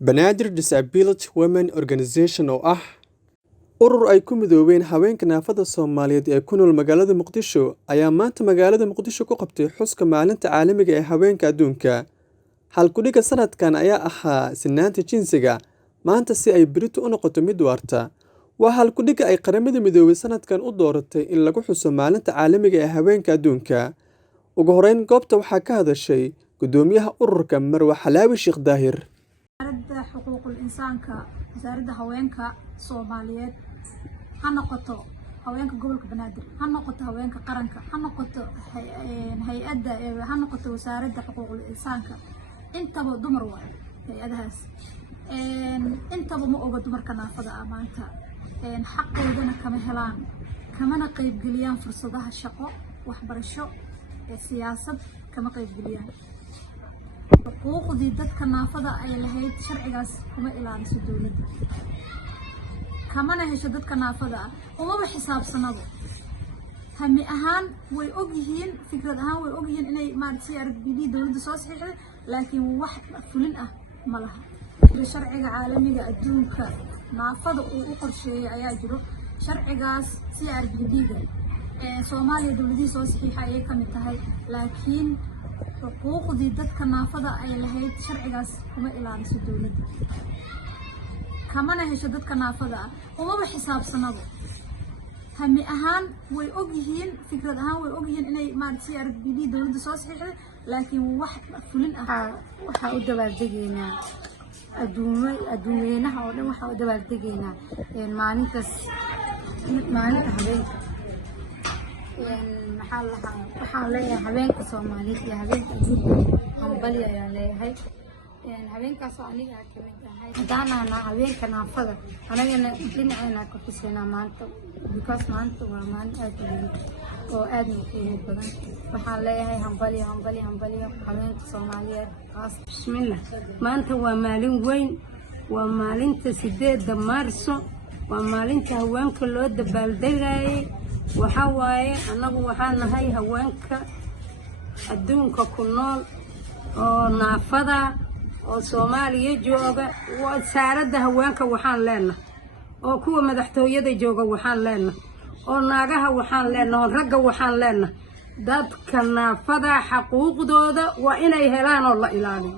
Banaadir Disability Women Organization oo ah urur ay ku midoobeen haweenka naafada Soomaaliyeed ee ku nool magaalada Muqdisho ayaa maanta magaalada Muqdisho ku qabtay xuska maalinta caalamiga ee haweenka adduunka. Halkudhiga sanadkan ayaa ahaa sinaanta jinsiga maanta si ay berito u noqoto mid waarta. Waa halkudhiga ay qaramada midoobay sanadkan u dooratay in lagu xuso maalinta caalamiga ee haweenka adduunka. Ugu horeyn goobta waxaa ka hadashay gudoomiyaha ururka Marwa Xalaawi Sheekh Daahir. حقوق الإنسان كوزارة هوينك صوماليات هنقطة هوينك قبل بنادر هنقطة هوينك قرنك هنقطة هيئة هنقطة وزارة حقوق الإنسان أنت بدمر واحد هيئة هاس أنت بمؤقد دمر كنافذة أمانتها حق ودنا كمهلان كمان قيب قليان فرصدها الشقاء وحبر الشق السياسة كما قيب قليان حقوقدii dadka naafada ay lahayd sharcigaas kuma ilaaliso dawladda kamana hesho dadka naafada uma xisaabsanado hami ahaan way og yihiin fikrad ahaan way og yihiin inay maartay arbidi dawladda soo saxiixday laakiin wax fulin ah ma laha sharciga caalamiga adduunka naafada uu u qorsheeyay ayaa jiro sharcigaas si arbidi Soomaaliya dawladii soo saxiixay ay kamid tahay laakiin حقوقدii dadka naafada ay lahayd sharcigaas kuma ilaaliso dawladda kamana hesho dadka naafada uma xisaabsanado hami ahaan way og yihiin fikrad ahaan way og yihiin inay maartay arbidi dawladda soo saxiixday laakiin wax fulin ah waxa u dabaaldegeynaa adduunyanaha oo dhan waxa u dabaaldegeynaa maalintaas maalinta habeenka waxaan leeyahay haweenka Soomaaliyeed iyo haweenka adduunka hambali ayaan leeyahay haweenkaas oo aniga ka mid ahay hadana haweenka naafada anagana dhinacayna ka xisnaa maanta because maanta waa maalin aad u qiimo badan waxaan leeyahay hambali haweenka Soomaaliyeed bismillah maanta waa maalin weyn waa maalinta 8 Maarso waa maalinta haweenka loo dabaaldegay waxaa waaye anagu waxaan nahay haweenka adduunka ku nool oo naafada oo Soomaaliya jooga wasaaradda haweenka waxaan leenahay oo kuwa madaxtooyada jooga waxaan leenahay oo naagaha waxaan leenahay ragga waxaan leenahay dadka naafada xuquuqdooda waa inay helaan oo la ilaaliyo